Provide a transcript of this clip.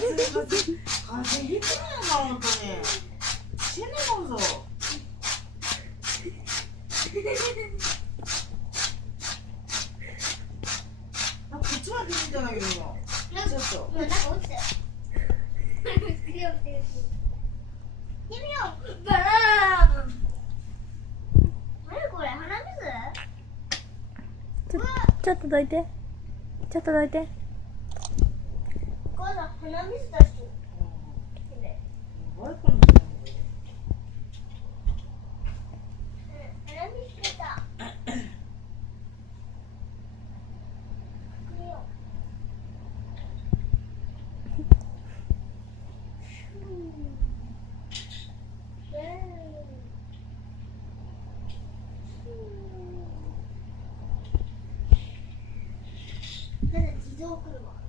風邪ひくねんな、本当に。死ぬもんぞ。なんかこっちまでいいんじゃないけど今。ちょっと。なんか落ちたよ。見よう。バーン。何これ、鼻水？ちょっとどいて。ちょっとどいて。お母さん、鼻水出してる。ワイパーにしてんの？鼻水出た。見よう。なんだ、自動車。